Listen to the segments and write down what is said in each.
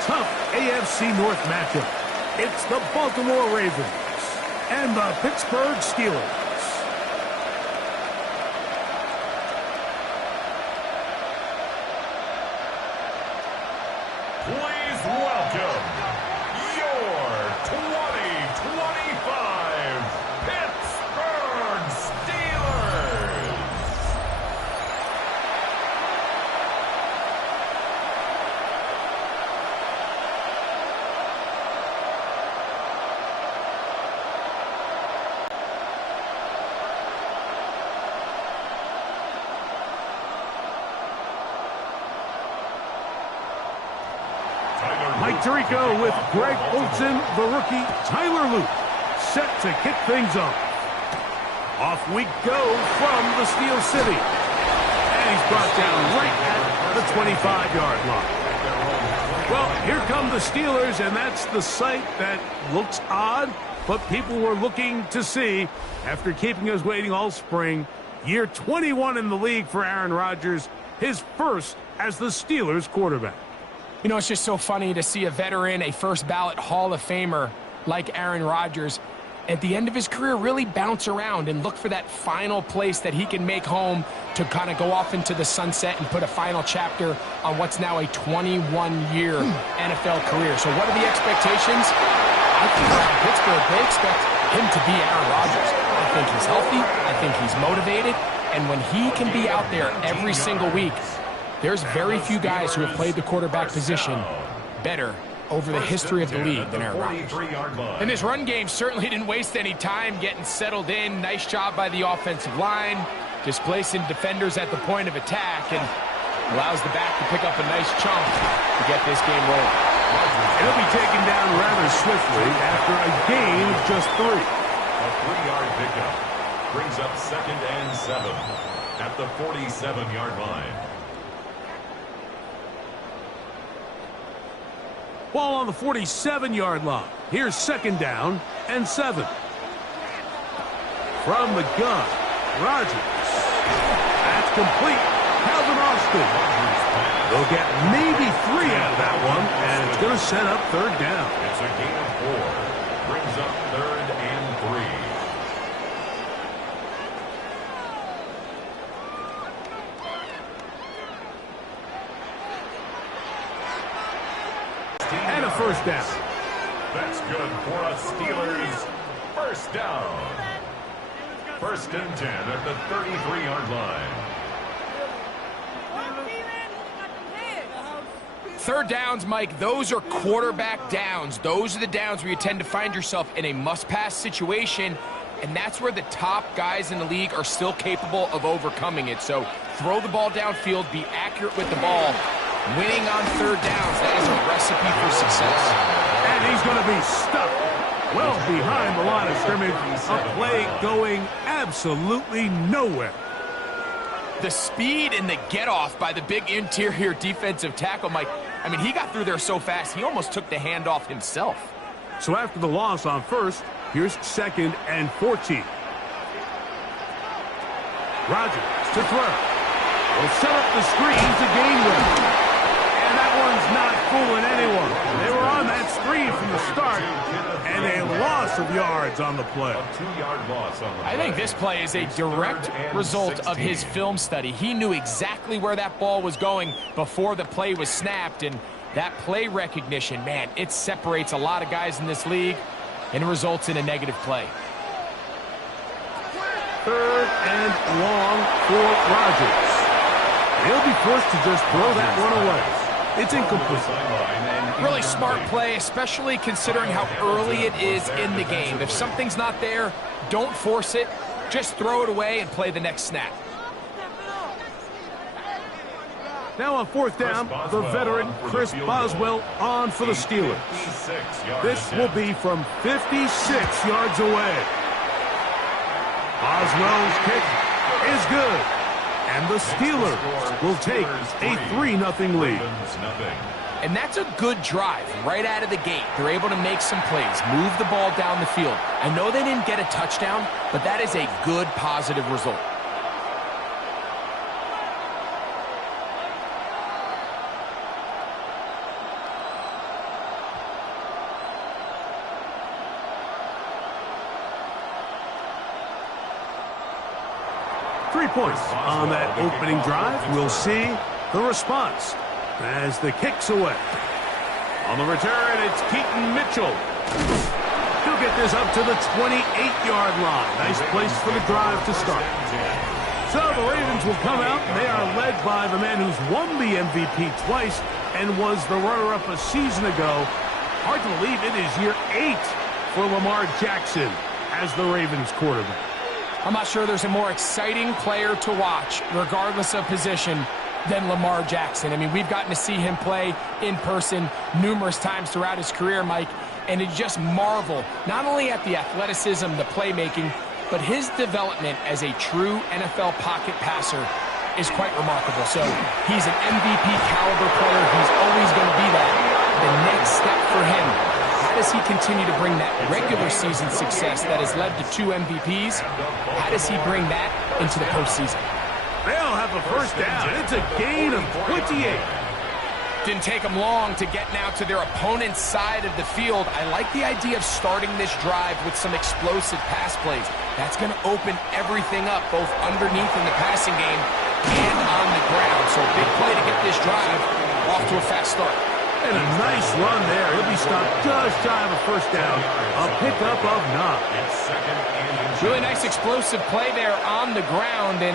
tough AFC North matchup. It's the Baltimore Ravens and the Pittsburgh Steelers. Please welcome your 2025 Pittsburgh Steelers. Mike Tirico with Greg Olsen, the rookie, Tyler Luke, set to kick things off. Off we go from the Steel City. And he's brought down right at the 25-yard line. Well, here come the Steelers, and that's the sight that looks odd, but people were looking to see after keeping us waiting all spring. Year 21 in the league for Aaron Rodgers, his first as the Steelers quarterback. You know, it's just so funny to see a veteran, a first-ballot Hall of Famer like Aaron Rodgers, at the end of his career really bounce around and look for that final place that he can make home to kind of go off into the sunset and put a final chapter on what's now a 21-year NFL career. So what are the expectations? I think around Pittsburgh, they expect him to be Aaron Rodgers. I think he's healthy. I think he's motivated. And when he can be out there every single week, there's very few guys who have played the quarterback position better over the history of the league than Aaron Rodgers. And this run game certainly didn't waste any time getting settled in. Nice job by the offensive line, displacing defenders at the point of attack, and allows the back to pick up a nice chunk to get this game rolling. He'll be taken down rather swiftly after a gain of just 3. A 3-yard pickup brings up 2nd and 7 at the 47-yard line. Ball on the 47-yard line. Here's 2nd down and 7. From the gun, Rodgers. That's complete. Calvin Austin. They'll get maybe 3 out of that one, and it's going to set up 3rd down. It's a gain of 4. Brings up 3rd and 3. And a 1st down. That's good for a Steelers 1st down. 1st and 10 at the 33-yard line. 3rd downs, Mike, those are quarterback downs. Those are the downs where you tend to find yourself in a must-pass situation, and that's where the top guys in the league are still capable of overcoming it. So throw the ball downfield, be accurate with the ball. Winning on 3rd downs, that is a recipe for success. And he's going to be stuck well behind the line of scrimmage. A play going absolutely nowhere. The speed and the get-off by the big interior defensive tackle, Mike, I mean, he got through there so fast, he almost took the handoff himself. So after the loss on 1st, here's 2nd and 14. Rodgers to throw. Will set up the screen to gain ground. And that one's not fooling anyone. They were on that screen from the start, and a loss of yards on the play. A 2-yard loss on the play. I think this play is a direct result of his film study. He knew exactly where that ball was going before the play was snapped, and that play recognition, man, it separates a lot of guys in this league and results in a negative play. 3rd and long for Rodgers. He'll be forced to just throw that one away. It's incomplete. Really smart play, especially considering how early it is in the game. If something's not there, don't force it. Just throw it away and play the next snap. Now on 4th down, the veteran Chris Boswell on for the Steelers. This will be from 56 yards away. Boswell's kick is good. And the Steelers will take a 3-0 lead. And that's a good drive right out of the gate. They're able to make some plays, move the ball down the field. I know they didn't get a touchdown, but that is a good, positive result. 3 points on that opening drive. We'll see the response as the kick's away. On the return, it's Keaton Mitchell. He'll get this up to the 28-yard line. Nice place for the drive to start. So the Ravens will come out. They are led by the man who's won the MVP twice and was the runner-up a season ago. Hard to believe it is year 8 for Lamar Jackson as the Ravens quarterback. I'm not sure there's a more exciting player to watch, regardless of position, than Lamar Jackson. I mean, we've gotten to see him play in person numerous times throughout his career, Mike, and you just marvel not only at the athleticism, the playmaking, but his development as a true NFL pocket passer is quite remarkable. So he's an MVP caliber player. He's always going to be that. The next step for him, how does he continue to bring that regular season success that has led to 2 MVPs? How does he bring that into the postseason? They'll have a first down. It's a gain of 28. Didn't take them long to get now to their opponent's side of the field. I like the idea of starting this drive with some explosive pass plays. That's going to open everything up, both underneath in the passing game and on the ground. So big play to get this drive off to a fast start. And a nice run there. He'll be stopped just shy of a first down. A pickup of 9. Really nice explosive play there on the ground. And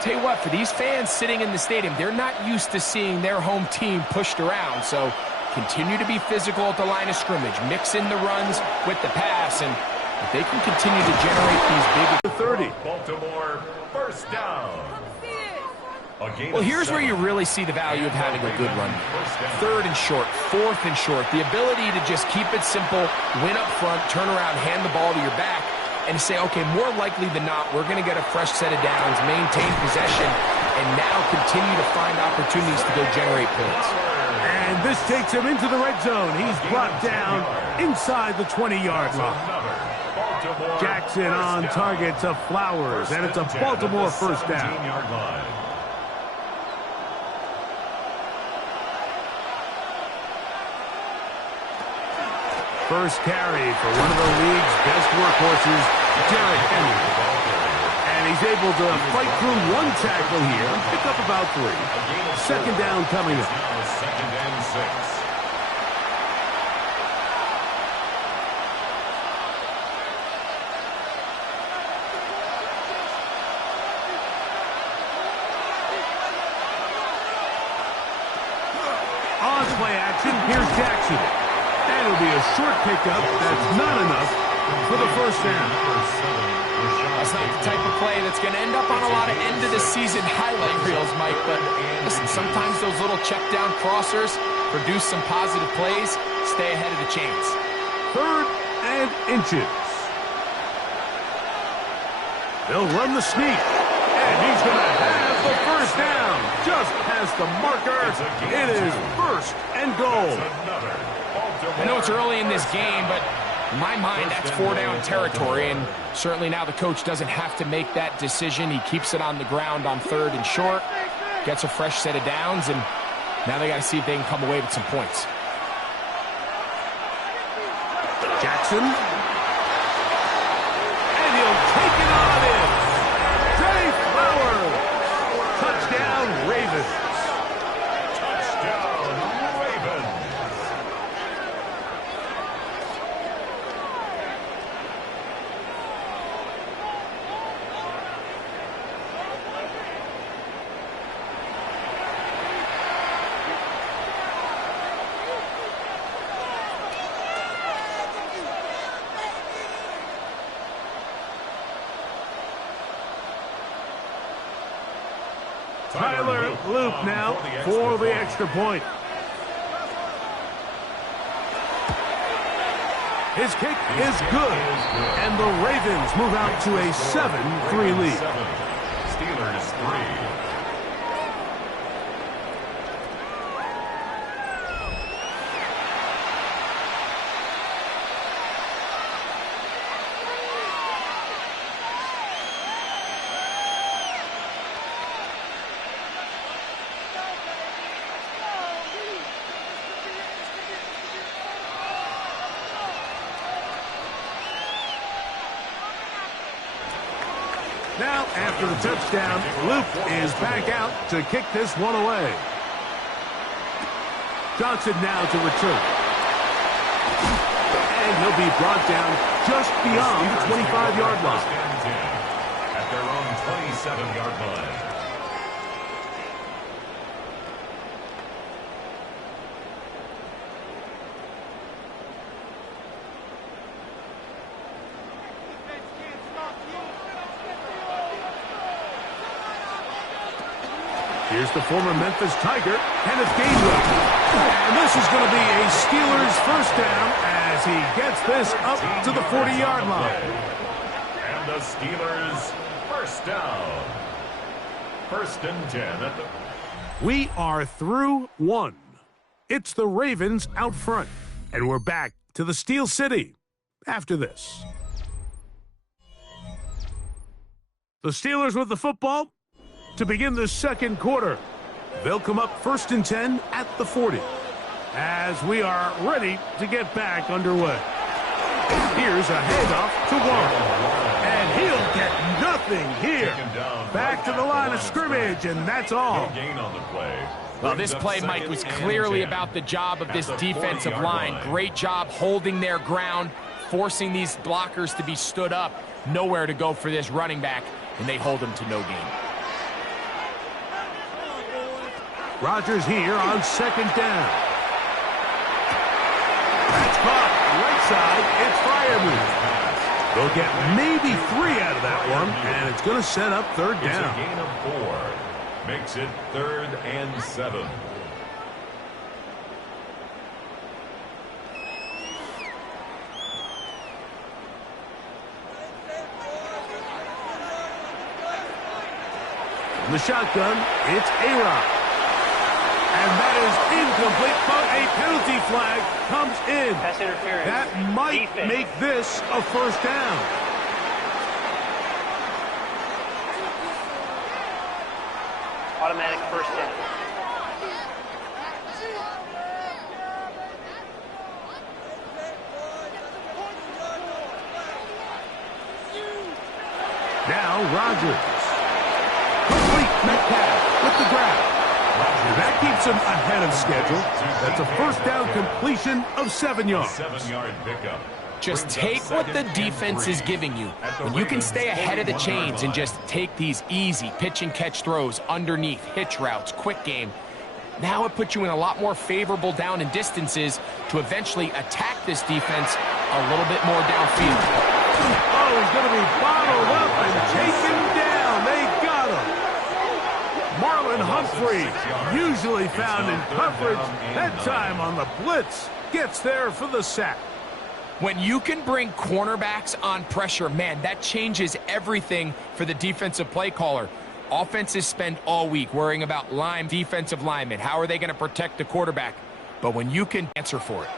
tell you what, for these fans sitting in the stadium, they're not used to seeing their home team pushed around. So continue to be physical at the line of scrimmage. Mix in the runs with the pass. And if they can continue to generate these big... 30. Baltimore, first down. Well, here's where you really see the value of having a good run. 3rd and short, 4th and short. The ability to just keep it simple, win up front, turn around, hand the ball to your back, and say, okay, more likely than not, we're going to get a fresh set of downs, maintain possession, and now continue to find opportunities to go generate points. And this takes him into the red zone. He's brought down inside the 20-yard line. Jackson on target to Flowers, and it's a Baltimore first down. First carry for one of the league's best workhorses, Derrick Henry. And he's able to fight through one tackle here, pick up about 3. Second down coming up. Second and 6. On play action, here's Jackson. And it'll be a short pickup. That's not enough for the first down. That's not the type of play that's going to end up on a lot of end-of-the-season highlight reels, Mike. But listen, sometimes those little check-down crossers produce some positive plays. Stay ahead of the chains. 3rd and inches. They'll run the sneak. And he's going to have the first down. Just past the marker. It is 1st and goal. I know it's early in this game, but in my mind, that's 4-down territory, and certainly now the coach doesn't have to make that decision. He keeps it on the ground on 3rd and short, gets a fresh set of downs, and now they got to see if they can come away with some points. Jackson. And he'll take it on in. Zay Flowers. Touchdown, Ravens. Tyler Loop now for the extra point. His kick is good, and the Ravens move out to a 7-3 lead. Steelers 3. Now, after the touchdown, Luke is back out to kick this one away. Johnson now to return. And he'll be brought down just beyond the 25-yard line. At their own 27-yard line. Here's the former Memphis Tiger, Kenneth Gainwell. And this is going to be a Steelers first down as he gets this up to the 40-yard line. And the Steelers first down. First and 10 at the... We are through one. It's the Ravens out front. And we're back to the Steel City after this. The Steelers with the football to begin the second quarter. They'll come up first and 10 at the 40 as we are ready to get back underway. Here's a handoff to Warren. And he'll get nothing here. Back to the line of scrimmage, and that's all. No gain on the play. Well, this play, Mike, was clearly about the job of this defensive line. Great job holding their ground, forcing these blockers to be stood up. Nowhere to go for this running back, and they hold him to no gain. Rodgers here on second down. That's caught. Right side, it's Freiermuth. They'll get maybe 3 out of that one, and it's going to set up third down. It's a gain of 4. Makes it 3rd and 7. From the shotgun, it's A-Rod. And that is incomplete, but a penalty flag comes in. Pass interference. That might make this a first down. Automatic first down. Now Rodgers. Complete Metcalf with the grab. That keeps him ahead of schedule. That's a first down completion of 7 yards. 7-yard pickup. Just take what the defense is giving you. When you can stay ahead of the chains and just take these easy pitch and catch throws underneath, hitch routes, quick game, now it puts you in a lot more favorable down and distances to eventually attack this defense a little bit more downfield. Oh, he's going to be bottled up and taken down. They got him. Marlon Humphrey, usually found in coverage, that time on the blitz, gets there for the sack. When you can bring cornerbacks on pressure, man, that changes everything for the defensive play caller. Offenses spend all week worrying about defensive linemen. How are they going to protect the quarterback? But when you can answer for it.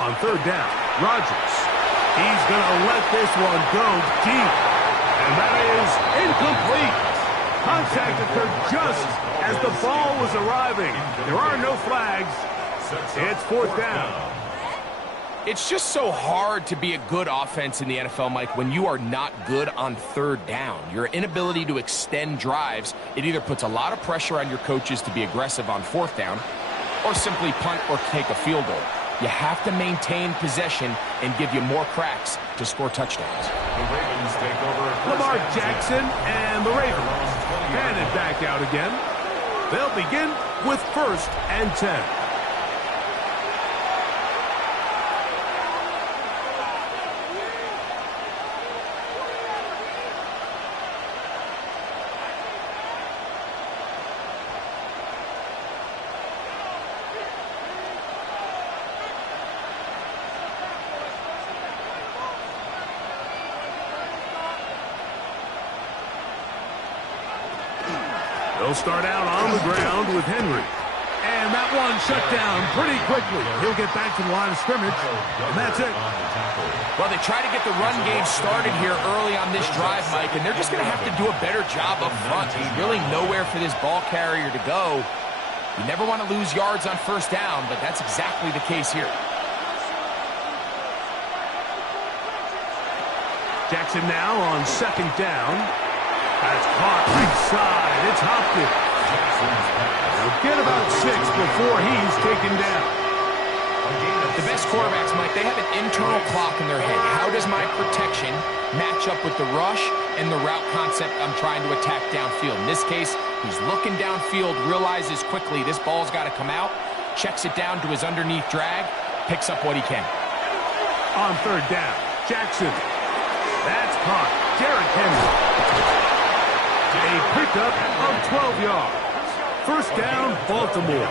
On third down, Rodgers. He's going to let this one go deep. And that is incomplete. Contact occurred just as the ball was arriving. There are no flags. It's fourth down. It's just so hard to be a good offense in the NFL, Mike, when you are not good on third down. Your inability to extend drives, it either puts a lot of pressure on your coaches to be aggressive on fourth down or simply punt or take a field goal. You have to maintain possession and give you more cracks to score touchdowns. The Ravens take over. Lamar Jackson and the Ravens handed back out again. They'll begin with first and 10. They'll start out on the ground with Henry. And that one shut down pretty quickly. He'll get back to the line of scrimmage, and that's it. Well, they try to get the run game started here early on this drive, Mike, and they're just going to have to do a better job up front. There's really nowhere for this ball carrier to go. You never want to lose yards on first down, but that's exactly the case here. Jackson now on second down. That's caught right side. It's Hopkins. He'll get about 6 before he's taken down. The best quarterbacks, Mike, they have an internal clock in their head. How does my protection match up with the rush and the route concept I'm trying to attack downfield? In this case, he's looking downfield, realizes quickly this ball's got to come out, checks it down to his underneath drag, picks up what he can. On third down, Jackson. That's caught. Derrick Henry. A pickup of 12 yards. First down, Baltimore.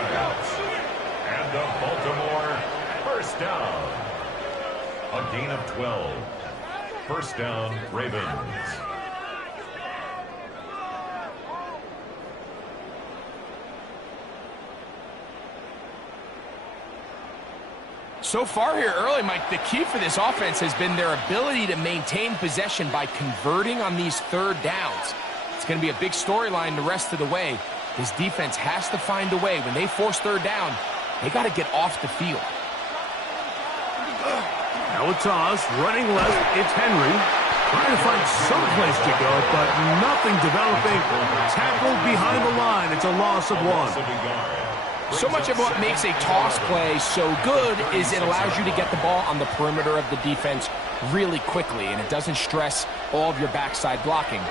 And the Baltimore first down. A gain of 12. First down, Ravens. So far here early, Mike, the key for this offense has been their ability to maintain possession by converting on these third downs. It's going to be a big storyline the rest of the way. This defense has to find a way. When they force third down, they got to get off the field. Now a toss, running left, it's Henry. Trying to find some place to go, but nothing developing. Tackled behind the line. It's a loss of 1. So much of what makes a toss play so good is it allows you to get the ball on the perimeter of the defense really quickly, and it doesn't stress all of your backside blocking.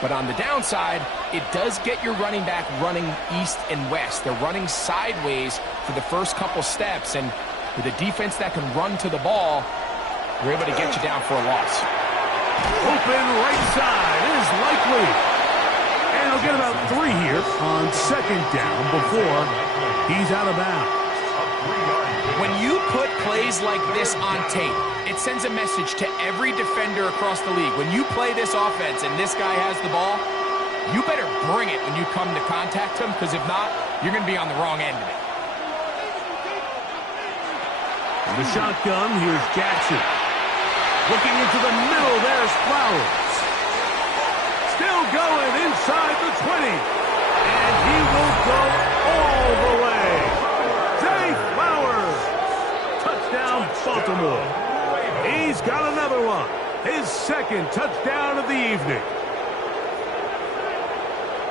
But on the downside, it does get your running back running east and west. They're running sideways for the first couple steps, and with a defense that can run to the ball, we're able to get you down for a loss. Open right side is likely. And he'll get about 3 here on second down before he's out of bounds. When you put plays like this on tape, it sends a message to every defender across the league. When you play this offense and this guy has the ball, you better bring it when you come to contact him, because if not, you're going to be on the wrong end of it. In the shotgun, here's Jackson. Looking into the middle, there's Flowers. Still going inside the 20. And he will go all the way. Zay Flowers. Touchdown, Baltimore. He's got another one. His second touchdown of the evening.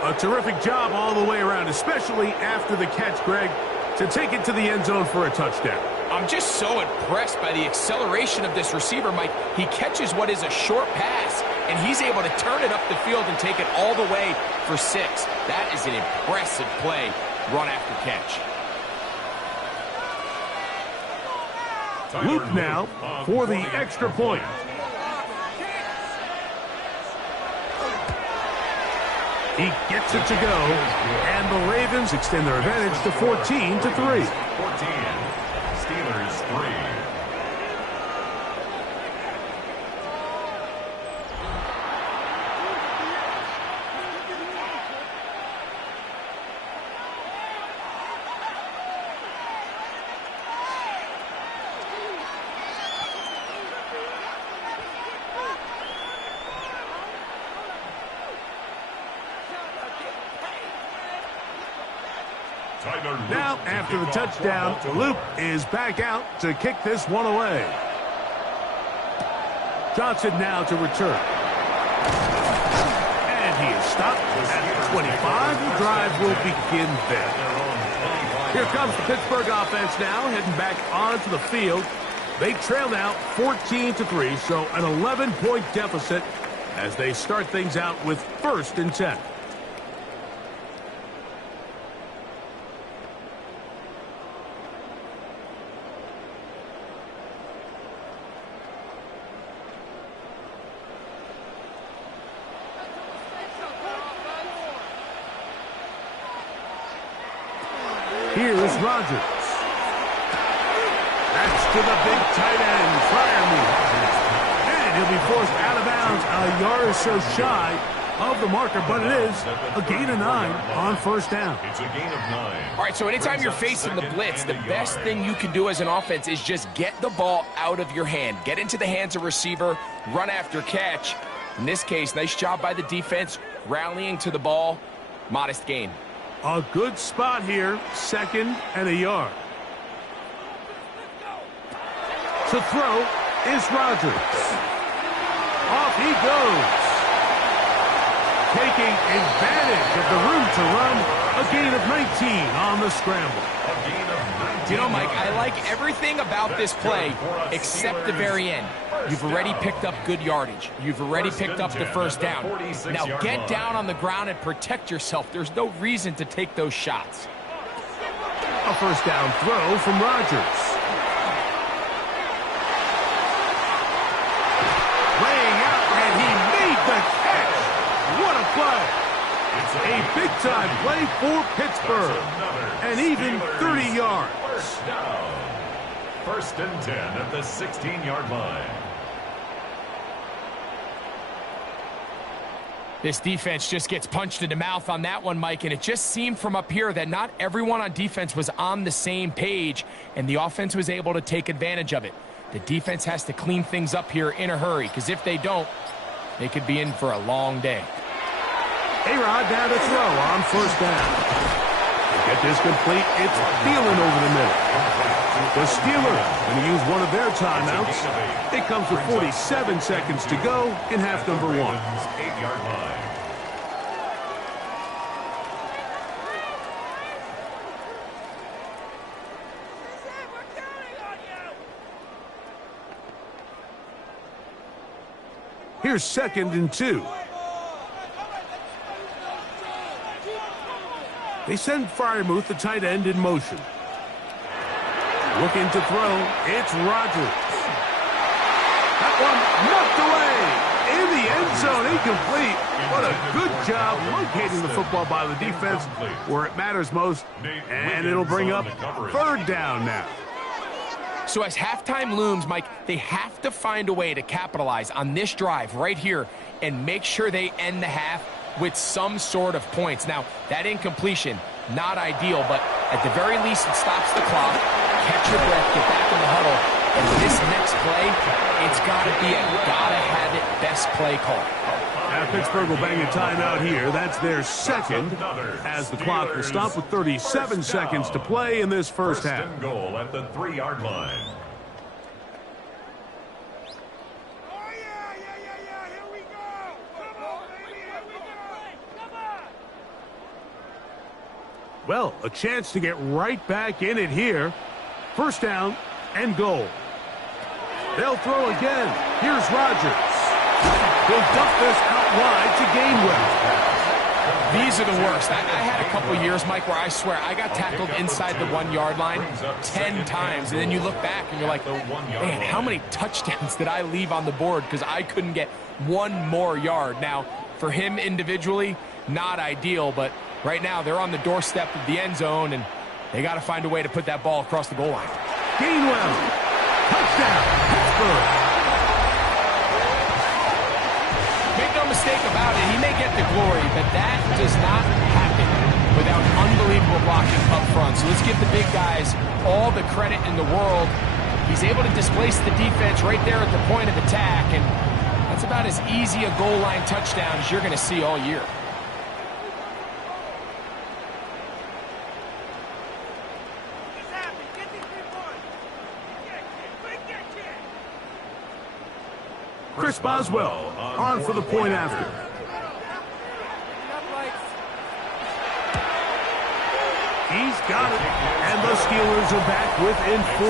A terrific job all the way around, especially after the catch, Greg, to take it to the end zone for a touchdown. I'm just so impressed by the acceleration of this receiver, Mike. He catches what is a short pass, and he's able to turn it up the field and take it all the way for 6. That is an impressive play, run after catch. Luke now for the extra point. He gets it to go, and the Ravens extend their advantage to 14-3. 14. Steelers 3. Now, after the touchdown, Luke is back out to kick this one away. Johnson now to return. And he is stopped at the 25. The drive will begin there. Here comes the Pittsburgh offense now, heading back onto the field. They trail now 14-3, so an 11-point deficit as they start things out with 1st and 10. Here's Rodgers. That's to the big tight end, Freiermuth. And he'll be forced out of bounds a yard or so shy of the marker, but it is a gain of 9 on 1st down. It's a gain of 9. All right, so anytime you're facing the blitz, the best thing you can do as an offense is just get the ball out of your hand. Get into the hands of receiver, run after catch. In this case, nice job by the defense, rallying to the ball, modest gain. A good spot here, 2nd and a yard. To throw is Rodgers. Off he goes. Taking advantage of the room to run. A gain of 19 on the scramble. You know, Mike, I like everything about this play except the very end. You've already picked up good yardage. You've already picked up the first down. Now get down on the ground and protect yourself. There's no reason to take those shots. A first down throw from Rodgers. Laying out, and he made the catch. What a play. A big-time play for Pittsburgh. And even 30 yards. First down. First and 10 at the 16-yard line. This defense just gets punched in the mouth on that one, Mike, and it just seemed from up here that not everyone on defense was on the same page, and the offense was able to take advantage of it. The defense has to clean things up here in a hurry, because if they don't, they could be in for a long day. A-Rod down to throw on first down. To get this complete, it's Thielen over the middle. The Steelers going to use one of their timeouts. It comes with 47 seconds to go in half number 1. 8-yard line. Here's 2nd and 2. They send Freiermuth, the tight end, in motion. Looking to throw, it's Rodgers. That one knocked away in the end zone, incomplete. What a good job locating the football by the defense where it matters most, and it'll bring up 3rd down now. So as halftime looms, Mike, they have to find a way to capitalize on this drive right here and make sure they end the half with some sort of points. Now, that incompletion, not ideal, but at the very least, it stops the clock. Catch your breath, get back in the huddle, and this next play, it's got to be a gotta-have-it best play call. Now, Pittsburgh will bang a timeout here. That's their 2nd, as the clock will stop with 37 seconds to play in this first half. First and goal at the 3-yard line. Well, a chance to get right back in it here. First down and goal. They'll throw again. Here's Rodgers. He'll dump this out wide to Gainwell. These are the worst. I had a couple years, Mike, where I swear I got tackled inside the 1-yard line 10 times. And then you look back and you're like, man, how many touchdowns did I leave on the board because I couldn't get one more yard? Now, for him individually, not ideal, but right now they're on the doorstep of the end zone, and they got to find a way to put that ball across the goal line. Gainwell. Touchdown, Pittsburgh. Make no mistake about it, he may get the glory, but that does not happen without unbelievable blocking up front. So let's give the big guys all the credit in the world. He's able to displace the defense right there at the point of attack, and that's about as easy a goal line touchdown as you're going to see all year. Chris Boswell on for the point after. He's got it, and the Steelers are back within 4.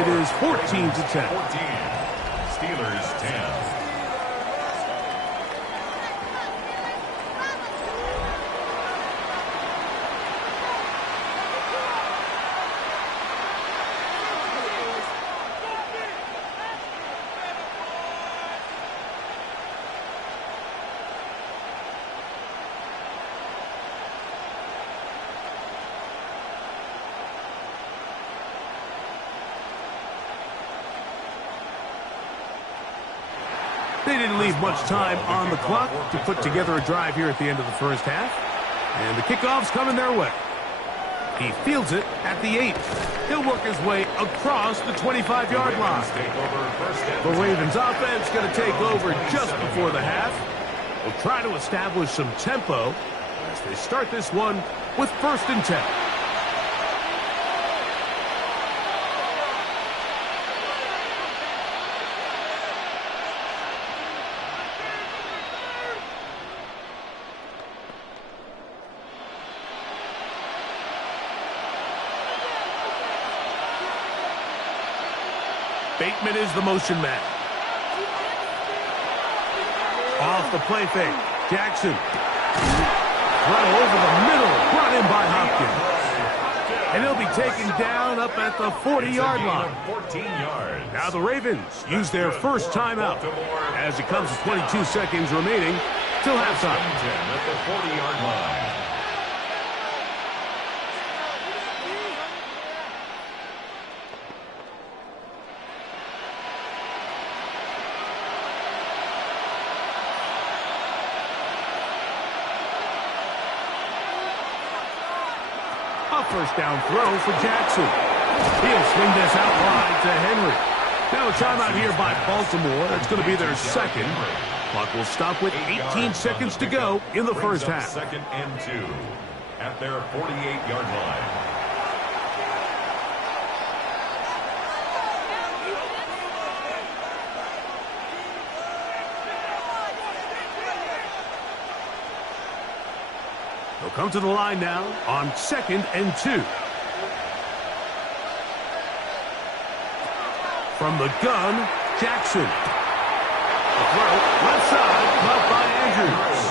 It is 14-10. 14. Steelers 10. They didn't leave much time on the clock to put together a drive here at the end of the first half. And the kickoff's coming their way. He fields it at the 8. He'll work his way across the 25-yard line. The Ravens offense going to take over just before the half. Will try to establish some tempo as they start this one with 1st and 10. Bateman is the motion man. Off the play fake. Jackson. Throw over the middle. Brought in by Hopkins. And he'll be taken down up at the 40-yard line. 14 yards. Now the Ravens use their first timeout as it comes to 22 seconds remaining till halftime. At the 40-yard line. A first down throw for Jackson. He'll swing this out wide to Henry. Now a timeout here by Baltimore. That's going to be their second. Clock will stop with 18 seconds to go in the first half. Second and 2 at their 48-yard line. They'll come to the line now on 2nd and 2. From the gun, Jackson. The throw, left side, caught by Andrews.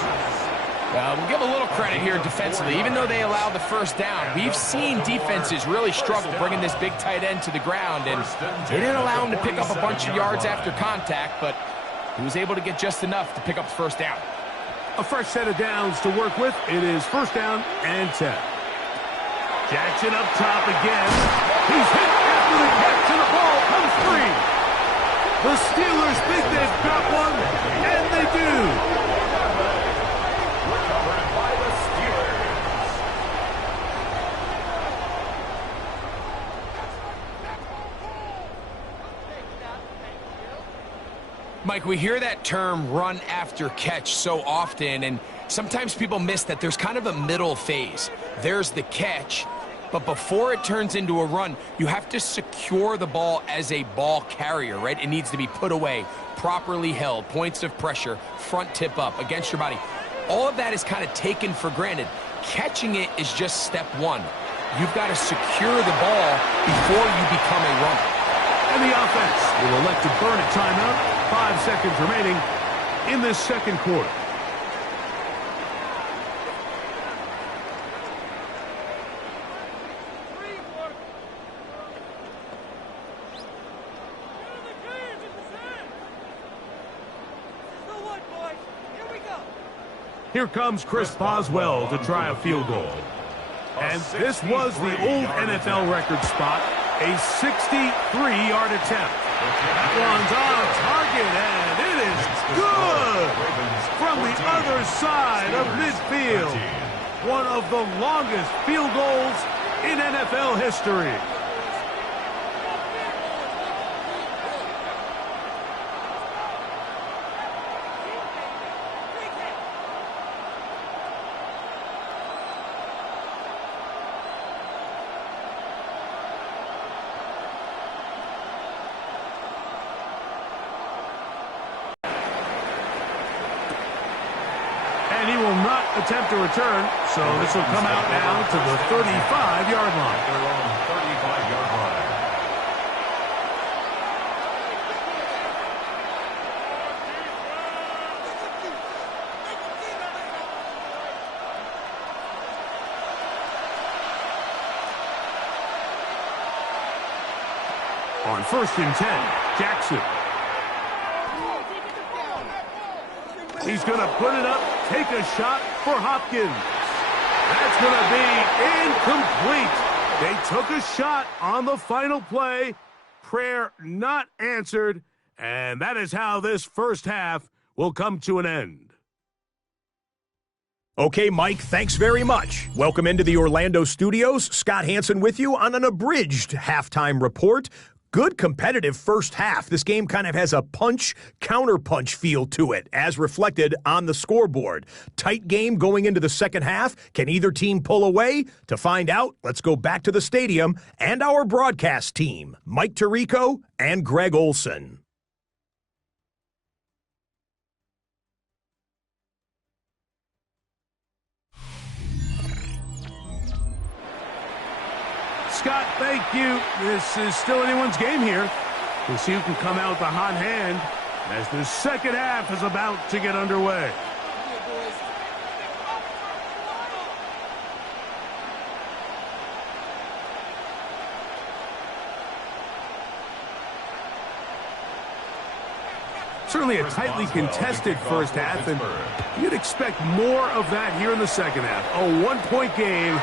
We'll give a little credit here defensively. Even though they allowed the first down, we've seen defenses really struggle bringing this big tight end to the ground, and they didn't allow him to pick up a bunch of yards after contact, but he was able to get just enough to pick up the first down. A fresh set of downs to work with. It is first down and 10. Jackson up top again. He's hit after the catch, and the ball comes free. The Steelers think they've got one, and they do. Recovered by the Steelers. Mike, we hear that term run after catch so often, and sometimes people miss that there's kind of a middle phase. There's the catch, but before it turns into a run, you have to secure the ball as a ball carrier, right? It needs to be put away, properly held, points of pressure, front tip up against your body. All of that is kind of taken for granted. Catching it is just step one. You've got to secure the ball before you become a runner. And the offense will elect to burn a timeout. 5 seconds remaining in this second quarter. Here comes Chris Boswell to try a field goal. And this was the old NFL record spot, a 63-yard attempt. That one's on target, and it is good from the other side of midfield. One of the longest field goals in NFL history. And he will not attempt to return, so this will come out now to the 35-yard line. They're on 35-yard line. On 1st and 10, Jackson. He's going to put it up, take a shot for Hopkins. That's going to be incomplete. They took a shot on the final play. Prayer not answered. And that is how this first half will come to an end. Okay, Mike, thanks very much. Welcome into the Orlando studios. Scott Hansen with you on an abridged halftime report. Good competitive first half. This game kind of has a punch-counterpunch feel to it, as reflected on the scoreboard. Tight game going into the second half. Can either team pull away? To find out, let's go back to the stadium and our broadcast team, Mike Tirico and Greg Olson. Scott, thank you. This is still anyone's game here. We'll see who can come out with the hot hand as the second half is about to get underway. Certainly a tightly contested first half, and you'd expect more of that here in the second half. A one-point game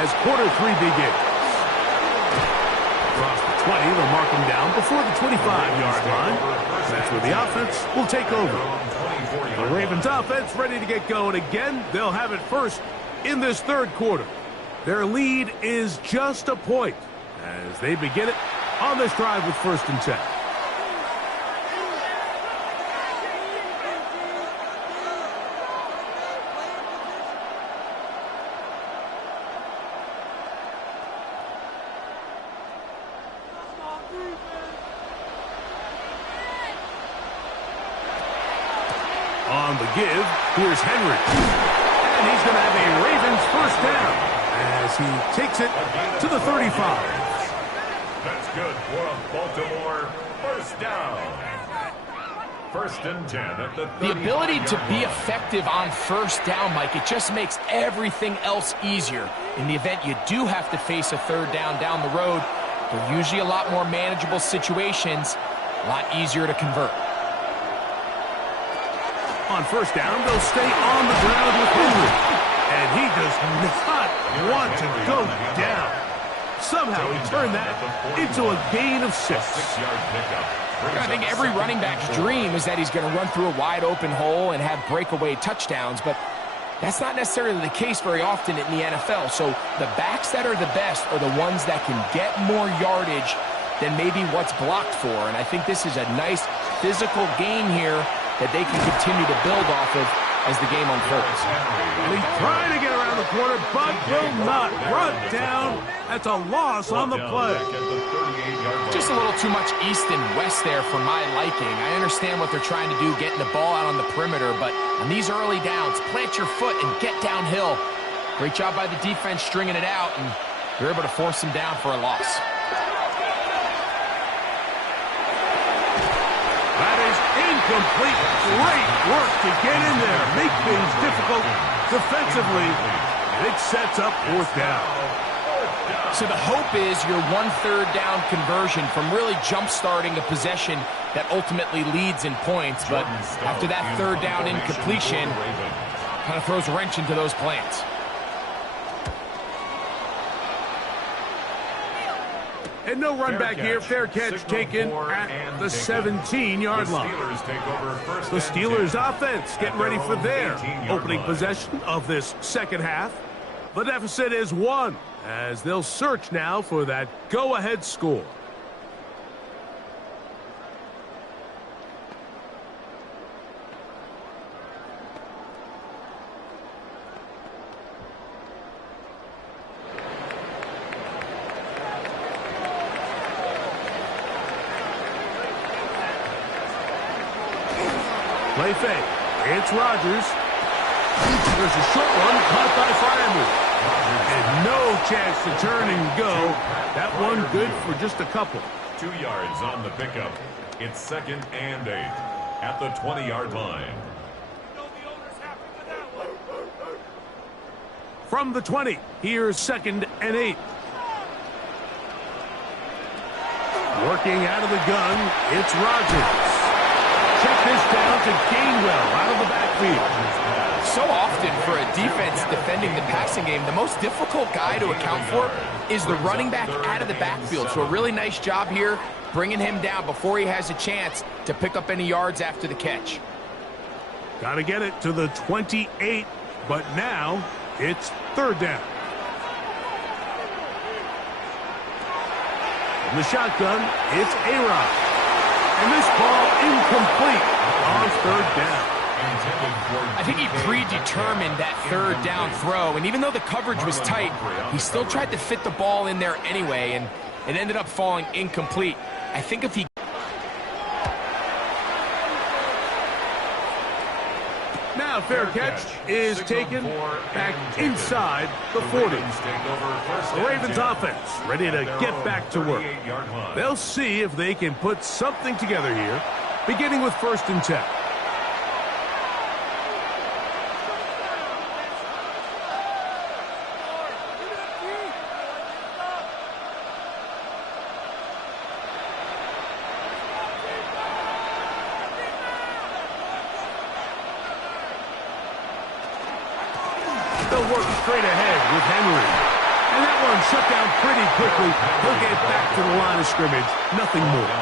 as quarter three begins. Across the 20, they'll mark him down before the 25-yard line. That's where the offense will take over. The Ravens offense ready to get going again. They'll have it first in this third quarter. Their lead is just a point as they begin it on this drive with 1st and 10. On the give, here's Henry. And he's going to have a Ravens first down as he takes it to the 35. That's good for a Baltimore first down. 1st and 10 at the 35. The ability to be effective on first down, Mike, it just makes everything else easier. In the event you do have to face a third down the road, they're usually a lot more manageable situations, a lot easier to convert. On first down, they'll stay on the ground with Henry. And he does not want to go down. Somehow he turned that into a gain of 6. I think every running back's dream is that he's going to run through a wide open hole and have breakaway touchdowns, but that's not necessarily the case very often in the NFL. So the backs that are the best are the ones that can get more yardage than maybe what's blocked for. And I think this is a nice physical gain here that they can continue to build off of as the game unfolds. And he's trying to get around the corner, but will not. Brought down. That's a loss on the play. Just a little too much east and west there for my liking. I understand what they're trying to do, getting the ball out on the perimeter, but on these early downs, plant your foot and get downhill. Great job by the defense stringing it out, and they're able to force him down for a loss. That is incomplete. Great work to get in there. Make things difficult defensively. And it sets up 4th down. So the hope is your 1/3 down conversion from really jump-starting a possession that ultimately leads in points. But after that 3rd down incompletion, kind of throws a wrench into those plans. And no run back here. Fair catch taken at the 17-yard line. The Steelers offense getting ready for their opening possession of this second half. The deficit is 1 as they'll search now for that go-ahead score. Play fake. It's Rodgers. There's a short one caught by Firemouth. And no chance to turn and go. That one good for just a couple. 2 yards on the pickup. It's 2nd and 8 at the 20-yard line. From the 20, here's 2nd and 8. Working out of the gun, it's Rodgers. Check this down to Gainwell out of the backfield. So often for a defense defending the passing game, the most difficult guy to account for is the running back out of the backfield. So a really nice job here bringing him down before he has a chance to pick up any yards after the catch. Got to get it to the 28, but now it's 3rd down. From the shotgun, it's A-Rod. And this ball incomplete on 3rd down. I think he predetermined that 3rd down throw, and even though the coverage was tight, he still tried to fit the ball in there anyway, and it ended up falling incomplete. I think if he... Now fair catch is taken back inside the 40. The Ravens offense ready to get back to work. They'll see if they can put something together here, beginning with 1st and 10. They'll work straight ahead with Henry. And that one shut down pretty quickly. He'll get back to the line of scrimmage. Nothing more.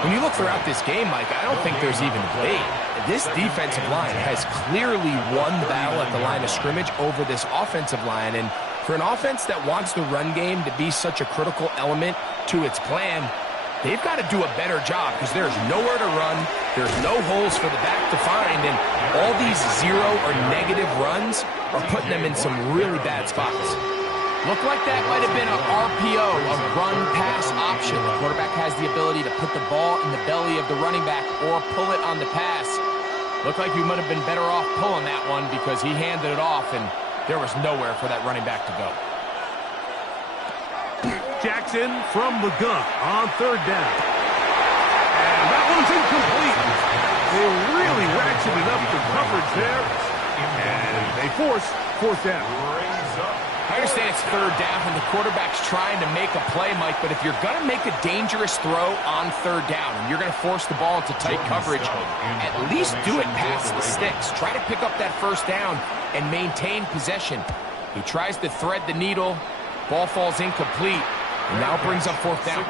When you look throughout this game, Mike, I don't think there's even debate. This defensive line has clearly won the battle at the line of scrimmage over this offensive line. And for an offense that wants the run game to be such a critical element to its plan, they've got to do a better job because there's nowhere to run. There's no holes for the back to find. And all these zero or negative runs are putting them in some really bad spots. Looked like that might have been an RPO, a run-pass option. The quarterback has the ability to put the ball in the belly of the running back or pull it on the pass. Looked like he might have been better off pulling that one because he handed it off, and there was nowhere for that running back to go. Jackson from the gun on 3rd down. And that one's incomplete. They really ratcheted up the coverage there. And they force 4th down. I understand it's 3rd down and the quarterback's trying to make a play, Mike, but if you're going to make a dangerous throw on 3rd down and you're going to force the ball into tight coverage, at least do it past the sticks. Try to pick up that 1st down and maintain possession. He tries to thread the needle. Ball falls incomplete. And now brings up 4th down.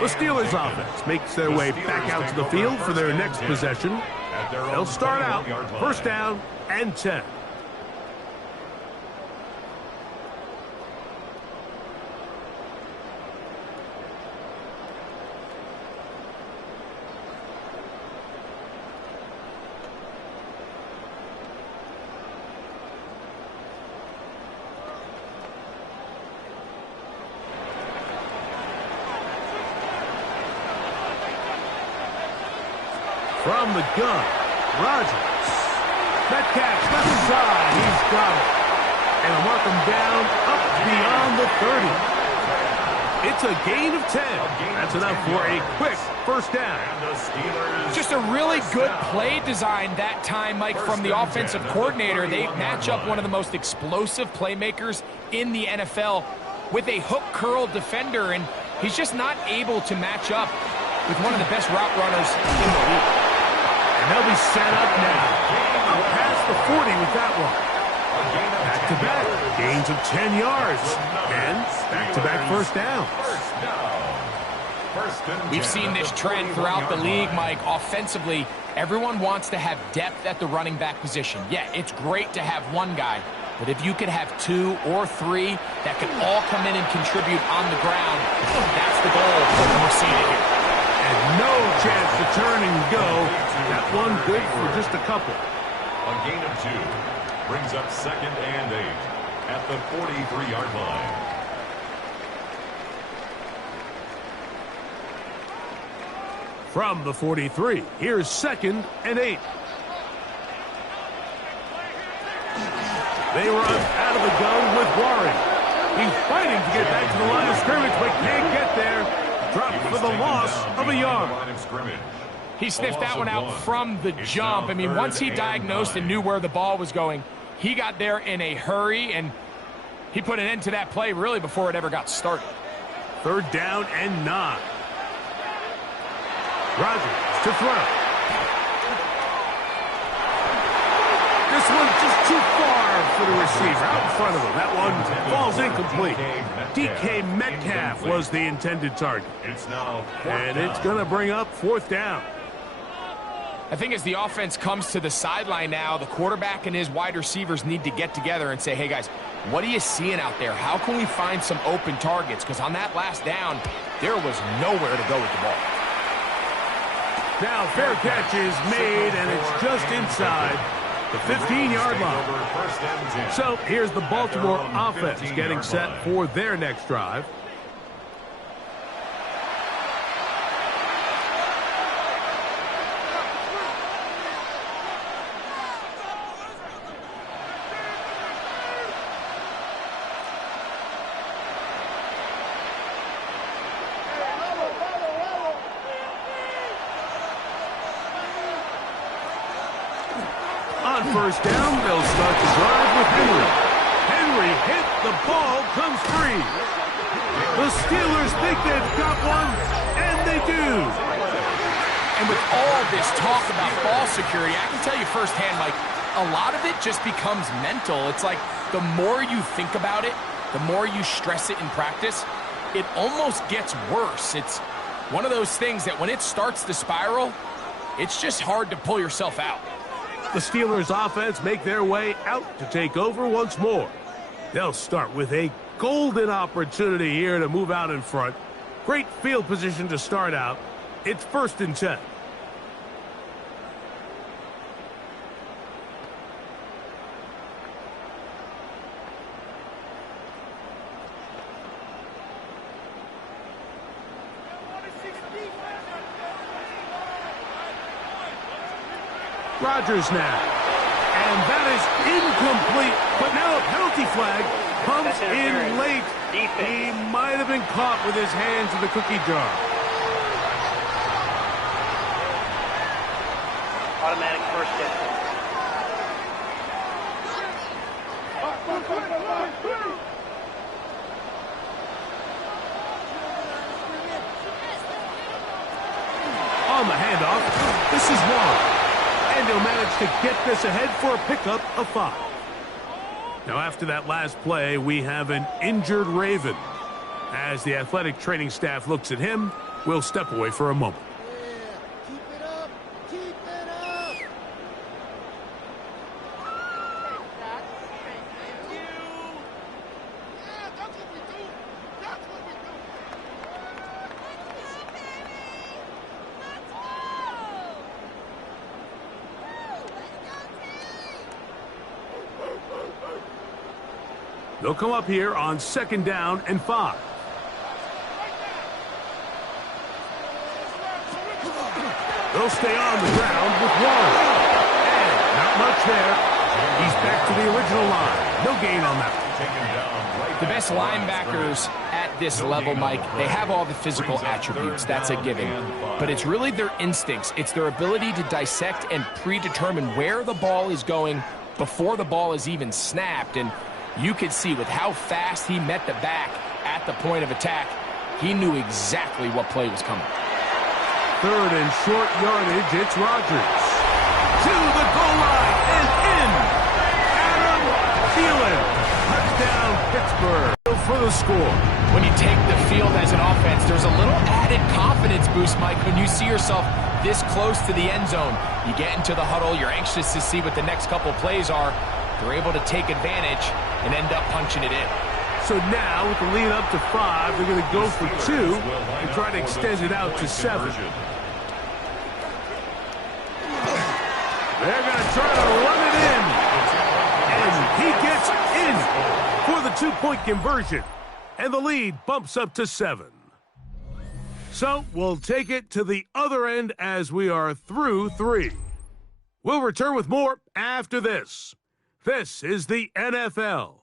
The Steelers offense makes their way back out to the field for their next possession. They'll start out 1st down and 10. From the gun, Rodgers. Metcalf left side, he's got it. And will mark him down up beyond the 30. It's a gain of 10. That's enough for a quick 1st down. Just a really good play design that time, Mike, from the offensive coordinator. They match up one of the most explosive playmakers in the NFL with a hook curl defender, and he's just not able to match up with one of the best route runners in the league. And they'll be set up now. Up past the 40 with that one. Back-to-back gains of 10 yards. And back-to-back 1st down. We've seen this trend throughout the league, Mike. Offensively, everyone wants to have depth at the running back position. Yeah, it's great to have one guy. But if you could have 2 or 3 that can all come in and contribute on the ground, that's the goal we're seeing it here. And no chance to turn and go. That one good for just a couple. A gain of 2 brings up 2nd and 8 at the 43-yard line. From the 43, here's 2nd and 8. They run out of the gun with Warren. He's fighting to get back to the line of scrimmage, but can't get there. Dropped for the loss of a yard. He sniffed that one out from the jump. I mean, once he diagnosed and knew where the ball was going, he got there in a hurry, and he put an end to that play really before it ever got started. 3rd down and 9. Rodgers to throw. This one's just too far for the receiver. Out in front of him. That one falls incomplete. DK Metcalf was the intended target. And it's going to bring up 4th down. I think as the offense comes to the sideline now, the quarterback and his wide receivers need to get together and say, hey, guys, what are you seeing out there? How can we find some open targets? Because on that last down, there was nowhere to go with the ball. Now, fair catch is made, and it's just inside the 15-yard line. So here's the Baltimore offense getting set for their next drive. first down. They'll start the drive with Henry. Henry hit. The ball comes free. The Steelers think they've got one, and they do. And with all this talk about ball security, I can tell you firsthand, Mike, a lot of it just becomes mental. It's like the more you think about it, the more you stress it in practice, it almost gets worse. It's one of those things that when it starts to spiral, it's just hard to pull yourself out. The Steelers offense make their way out to take over once more. They'll start with a golden opportunity here to move out in front. Great field position to start out. It's 1st and 10. Rodgers now. And that is incomplete. But now a penalty flag comes in late. He might have been caught with his hands in the cookie jar. Automatic first down. On the handoff, this is one. And he'll manage to get this ahead for a pickup of 5. Now, after that last play, we have an injured Raven. As the athletic training staff looks at him, we'll step away for a moment. Keep it up. Keep it up. Thank you. Yeah, that's what we do. That's what we do. They'll come up here on 2nd down and 5. They'll stay on the ground with 1. And not much there. He's back to the original line. No gain on that. The best linebackers at this level, Mike, they have all the physical attributes. That's a given. But it's really their instincts. It's their ability to dissect and predetermine where the ball is going before the ball is even snapped. And you could see with how fast he met the back at the point of attack, he knew exactly what play was coming. 3rd and short yardage, it's Rodgers. To the goal line and in. Adam Thielen. Touchdown, Pittsburgh. For the score. When you take the field as an offense, there's a little added confidence boost, Mike, when you see yourself this close to the end zone. You get into the huddle, you're anxious to see what the next couple plays are. They're able to take advantage and end up punching it in. So now, with the lead up to 5, they're going to go for 2 and try to extend it out to 7. They're going to try to run it in. And he gets in for the 2-point conversion. And the lead bumps up to 7. So we'll take it to the other end as we are through 3. We'll return with more after this. This is the NFL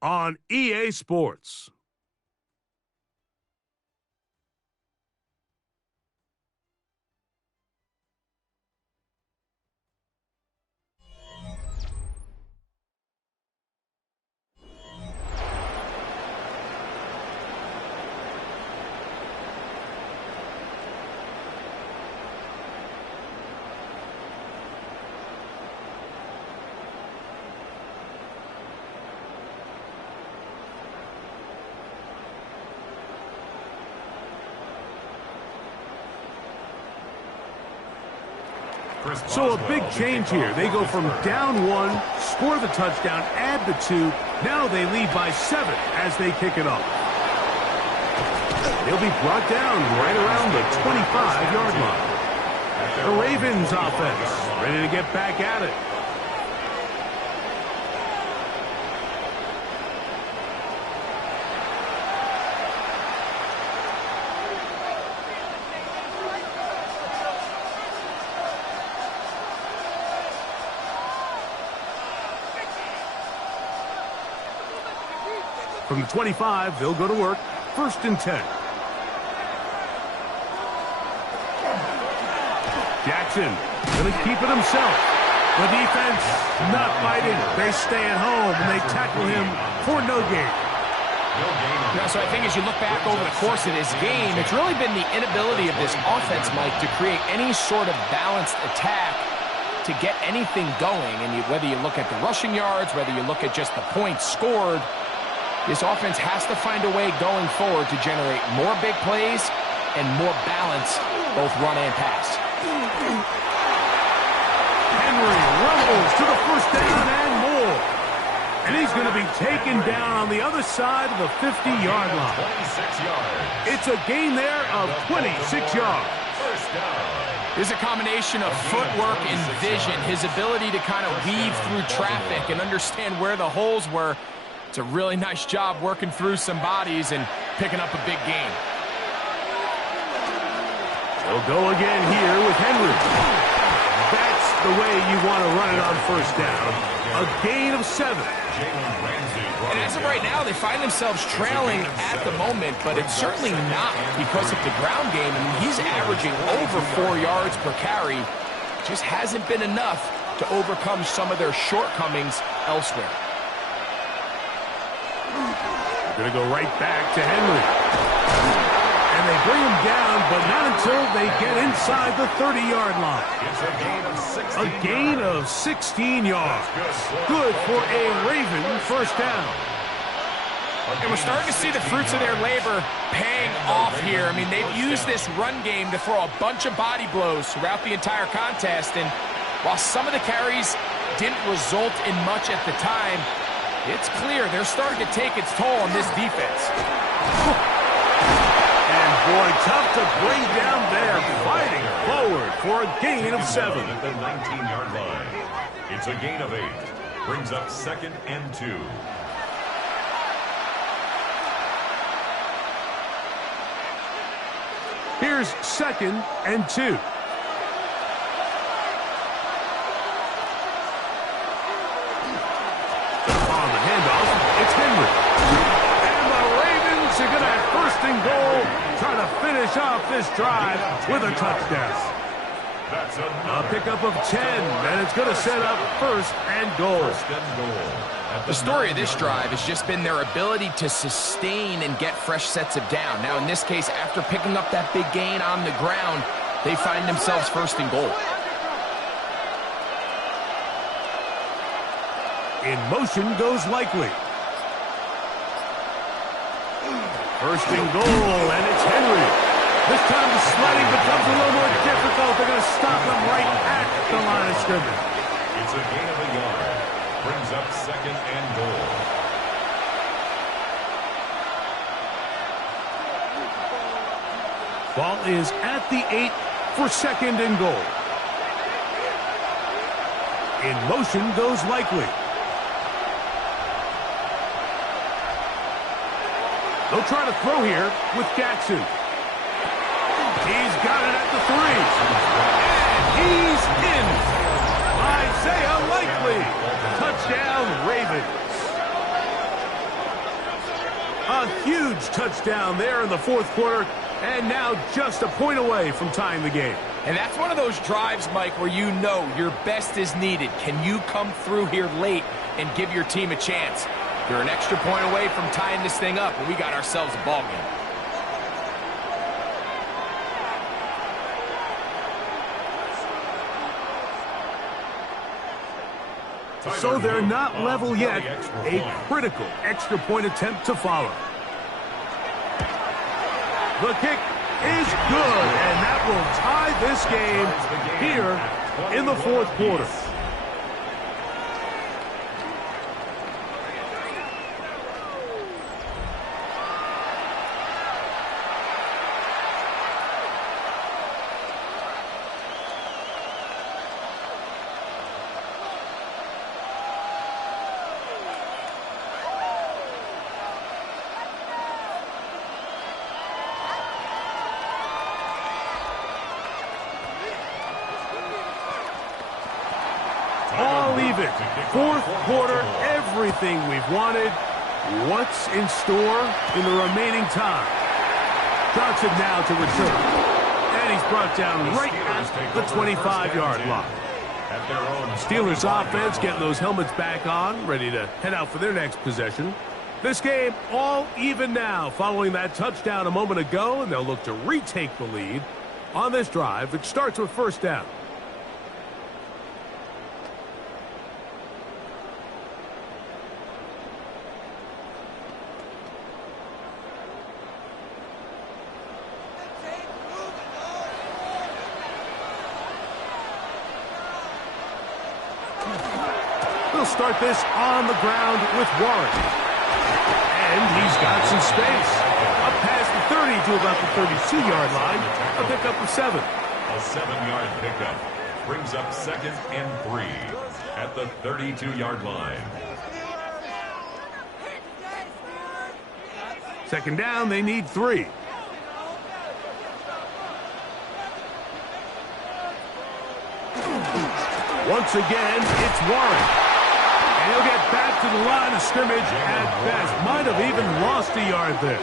on EA Sports. So a big change here. They go from down 1, score the touchdown, add the 2. Now they lead by 7 as they kick it off. They'll be brought down right around the 25-yard line. The Ravens offense ready to get back at it. From the 25, they'll go to work. 1st and 10. Jackson going to keep it himself. The defense not fighting. They stay at home, and they tackle him for no gain. Yeah, so I think as you look back over the course of this game, it's really been the inability of this offense, Mike, to create any sort of balanced attack to get anything going. And whether you look at the rushing yards, whether you look at just the points scored, this offense has to find a way going forward to generate more big plays and more balance, both run and pass. Henry rumbles to the first down and more. And he's going to be taken down on the other side of the 50-yard line. 26 yards. It's a gain there of 26 yards. First down. There's a combination of footwork and vision, his ability to kind of weave through traffic and understand where the holes were. It's a really nice job working through some bodies and picking up a big gain. He'll go again here with Henry. That's the way you want to run it on first down. A gain of 7. And as of right now, they find themselves trailing at the moment, but it's certainly not because of the ground game. I mean, he's averaging over 4 yards per carry. Just hasn't been enough to overcome some of their shortcomings elsewhere. They're going to go right back to Henry. And they bring him down, but not until they get inside the 30-yard line. It's a gain of 16. A gain of 16 yards. Good for a Raven first down. And we're starting to see the fruits of their labor paying off here. I mean, they've used this run game to throw a bunch of body blows throughout the entire contest. And while some of the carries didn't result in much at the time, it's clear they're starting to take its toll on this defense. And boy, tough to bring down there, fighting forward for a gain of 7. At the 19-yard line. It's a gain of 8. Brings up 2nd and 2. Here's 2nd and 2. On the handoff, it's Henry. And the Ravens are going to have 1st and goal, trying to finish off this drive with a touchdown. That's A pickup of 10, and it's going to set up 1st and goal. 1st and goal. The story of this drive has just been their ability to sustain and get fresh sets of down. Now, in this case, after picking up that big gain on the ground, they find themselves 1st and goal. In motion goes Likely. 1st and goal, and it's Henry. This time the sliding becomes a little more difficult. They're going to stop him right at the line of scrimmage. It's a gain of a yard. Brings up 2nd and goal. Ball is at the 8 for 2nd and goal. In motion goes Likely. They'll try to throw here with Jackson. He's got it at the 3. And he's in. Isaiah Likely. Touchdown, Ravens. A huge touchdown there in the 4th quarter, and now just a point away from tying the game. And that's one of those drives, Mike, where you know your best is needed. Can you come through here late and give your team a chance? You're an extra point away from tying this thing up, and we got ourselves a ball game. So they're not level yet. A critical extra point attempt to follow. The kick is good, and that will tie this game here in the 4th quarter. All even. 4th quarter, everything we've wanted. What's in store in the remaining time? Johnson now to return. And he's brought down right at the 25-yard line. at their own Steelers offense getting those helmets back on, ready to head out for their next possession. This game all even now following that touchdown a moment ago, and they'll look to retake the lead on this drive, which starts with first down. They'll start this on the ground with Warren. And he's got some space. Up past the 30 to about the 32-yard line. A pickup of 7. A 7-yard pickup brings up 2nd and 3 at the 32-yard line. Second down, they need 3. Once again, it's Warren. And he'll get back to the line of scrimmage at best. Might have even lost a yard there.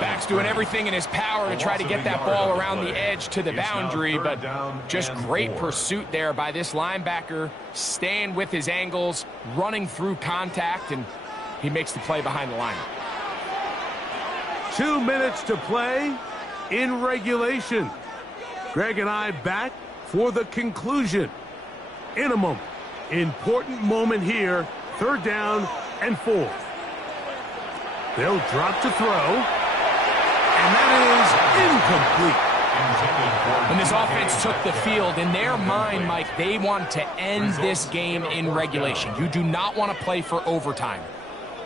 Back's doing everything in his power to try to get that ball around the edge to the boundary, but just great pursuit there by this linebacker, staying with his angles, running through contact, and he makes the play behind the line. 2 minutes to play in regulation. Greg and I back for the conclusion in a moment. Important moment here, 3rd down and 4. They'll drop to throw, and that is incomplete. When this offense took the field, in their mind, Mike, they want to end this game in regulation. You do not want to play for overtime.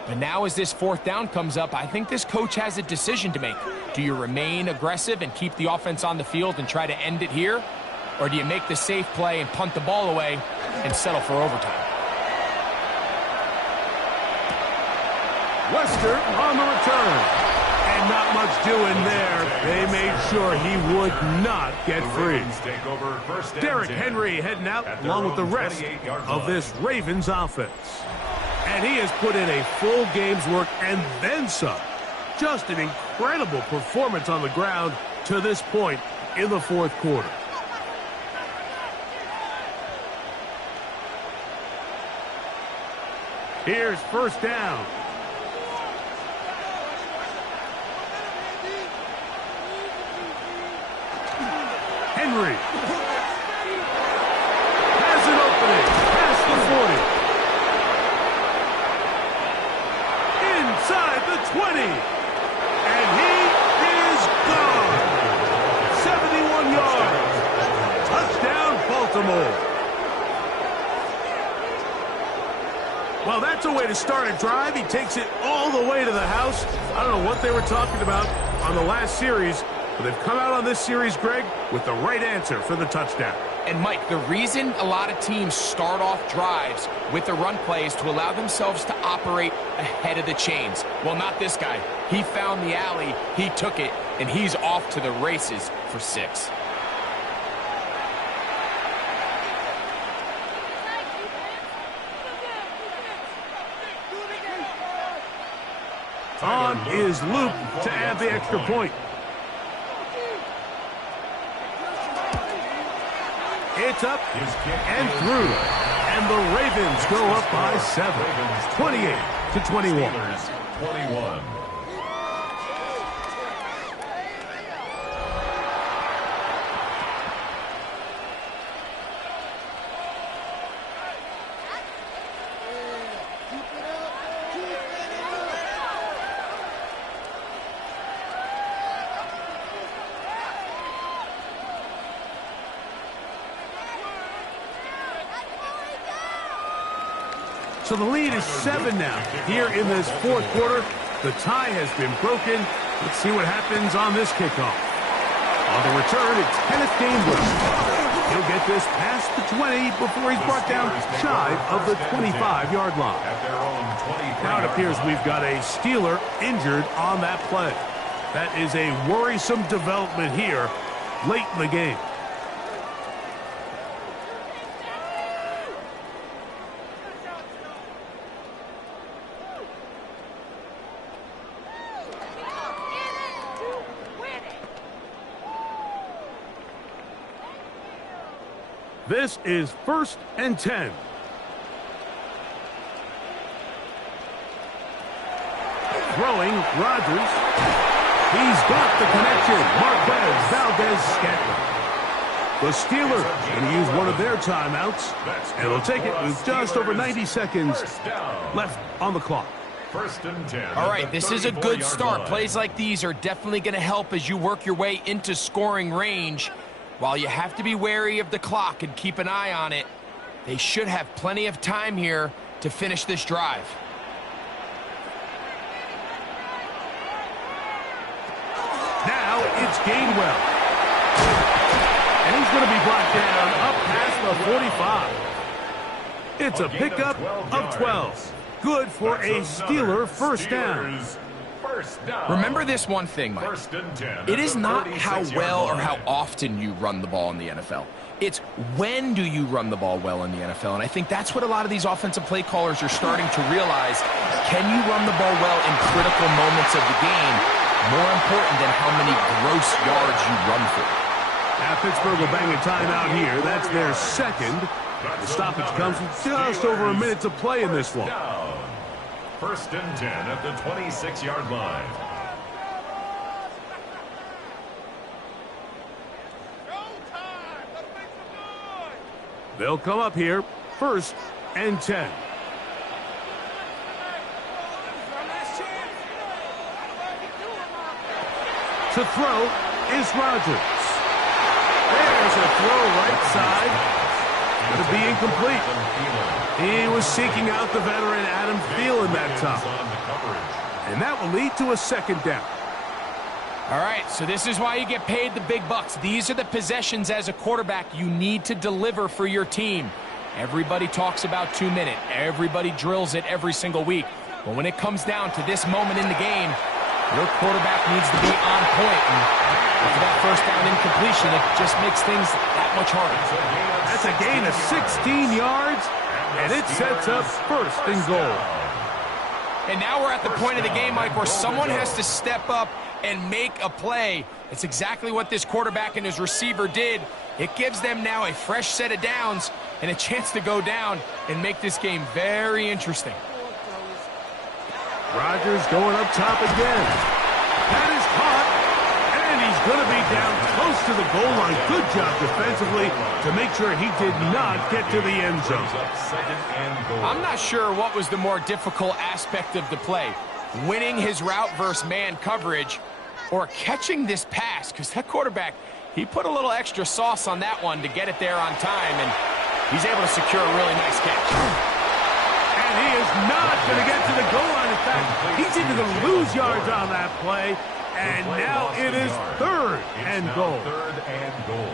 But now as this 4th down comes up, I think this coach has a decision to make. Do you remain aggressive and keep the offense on the field and try to end it here? Or do you make the safe play and punt the ball away and settle for overtime? Wester on the return. And not much doing there. They made sure he would not get free. Derrick Henry heading out along with the rest of this Ravens offense. And he has put in a full game's work and then some. Just an incredible performance on the ground to this point in the 4th quarter. Here's first down. Henry has an opening past the 40. Inside the 20. And he is gone. 71 yards. Touchdown, Baltimore. Well, that's a way to start a drive. He takes it all the way to the house. I don't know what they were talking about on the last series, but they've come out on this series, Greg, with the right answer for the touchdown. And, Mike, the reason a lot of teams start off drives with the run play is to allow themselves to operate ahead of the chains. Well, not this guy. He found the alley, he took it, and he's off to the races for 6. On is Luke to add the extra point. It's up and through. And the Ravens go up by 7. 28-21. 21. So the lead is 7 now. Here in this 4th quarter, the tie has been broken. Let's see what happens on this kickoff. On the return, it's Kenneth Gainwell. He'll get this past the 20 before he's brought down shy of the 25-yard line. Now it appears we've got a Steeler injured on that play. That is a worrisome development here late in the game. This is 1st and 10. Throwing, Rodgers. He's got the connection. Marquez Valdez-Scantling. The Steelers going to use one of their timeouts, and they'll take it with just over 90 seconds left on the clock. 1st and 10. All right, this is a good start. Plays like these are definitely going to help as you work your way into scoring range. While you have to be wary of the clock and keep an eye on it, they should have plenty of time here to finish this drive. Now it's Gainwell. And he's going to be brought down up past the 45. It's a pickup of 12. Good for a Steeler first down. Remember this one thing, Mike. It is not how well or how often you run the ball in the NFL. It's when do you run the ball well in the NFL. And I think that's what a lot of these offensive play callers are starting to realize. Can you run the ball well in critical moments of the game? More important than how many gross yards you run for. Now Pittsburgh will bang a timeout here. That's their second. The stoppage comes with just over a minute to play in this one. 1st and 10 at the 26-yard line. They'll come up here. 1st and 10. To throw is Rodgers. There's a throw right side. Going to be incomplete. He was seeking out the veteran Adam Thielen that time. And that will lead to a second down. All right, so this is why you get paid the big bucks. These are the possessions as a quarterback you need to deliver for your team. Everybody talks about 2 minute. Everybody drills it every single week. But when it comes down to this moment in the game, your quarterback needs to be on point. And after that first down incompletion, it just makes things that much harder. That's a gain of 16 yards, and it sets up 1st and goal. And now we're at the point of the game, Mike, where someone has to step up and make a play. It's exactly what this quarterback and his receiver did. It gives them now a fresh set of downs and a chance to go down and make this game very interesting. Rodgers going up top again. That is caught, and he's going to be down close to the goal line. Good job defensively to make sure he did not get to the end zone. I'm not sure what was the more difficult aspect of the play, winning his route versus man coverage or catching this pass, because that quarterback, he put a little extra sauce on that one to get it there on time, and he's able to secure a really nice catch. And he is not going to get to the goal line. In fact, he's even going to lose yards on that play. And now it is 3rd and goal. 3rd and goal.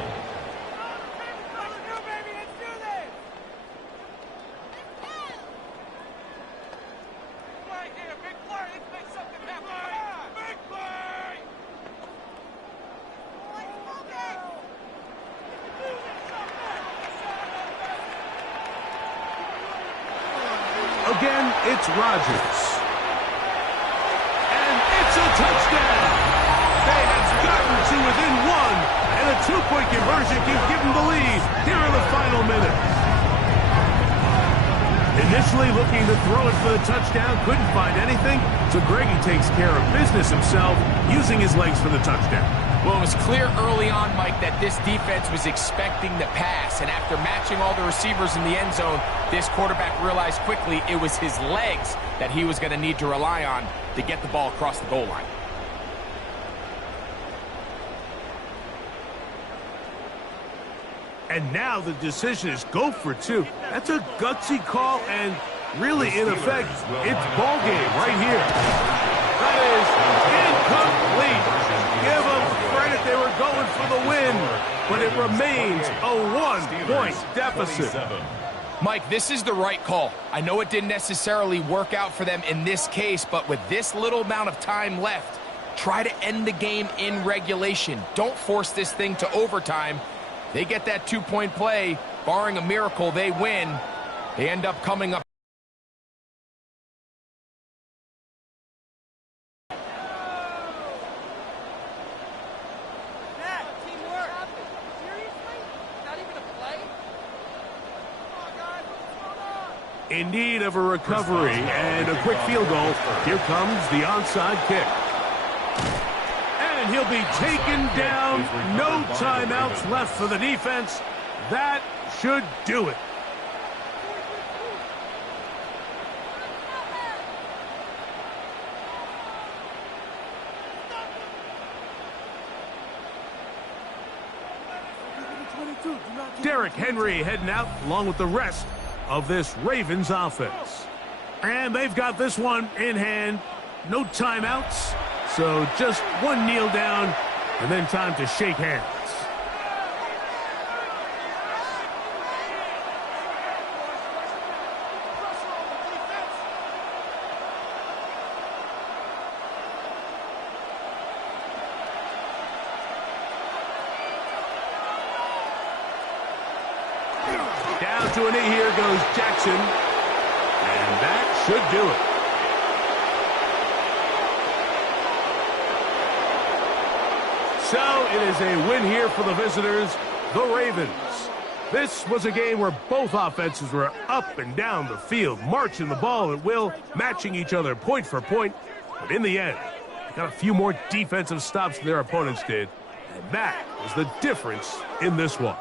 Again, it's Rodgers. And it's a touchdown. They have gotten to within one, and a 2-point conversion can give them the lead here in the final minutes. Initially looking to throw it for the touchdown, couldn't find anything, so Greggy takes care of business himself, using his legs for the touchdown. Well, it was clear early on, Mike, that this defense was expecting the pass, and after matching all the receivers in the end zone, this quarterback realized quickly it was his legs that he was going to need to rely on to get the ball across the goal line. And now the decision is go for 2. That's a gutsy call, and really, in effect, it's ball game right here. That is incomplete. Give them credit, they were going for the win, but it remains a 1-point deficit. Mike, this is the right call. I know it didn't necessarily work out for them in this case, but with this little amount of time left, try to end the game in regulation. Don't force this thing to overtime. They get that 2-point play. Barring a miracle, they win. They end up coming up. In need of a recovery and a quick field goal. Here comes the onside kick. And he'll be taken down. No timeouts left for the defense. That should do it. Derrick Henry heading out along with the rest of this Ravens offense. And they've got this one in hand. No timeouts. So just one kneel down and then time to shake hands. Down to a knee, here goes Jackson. And that should do it. So it is a win here for the visitors, the Ravens. This was a game where both offenses were up and down the field, marching the ball at will, matching each other point for point. But in the end, they got a few more defensive stops than their opponents did. And that was the difference in this one.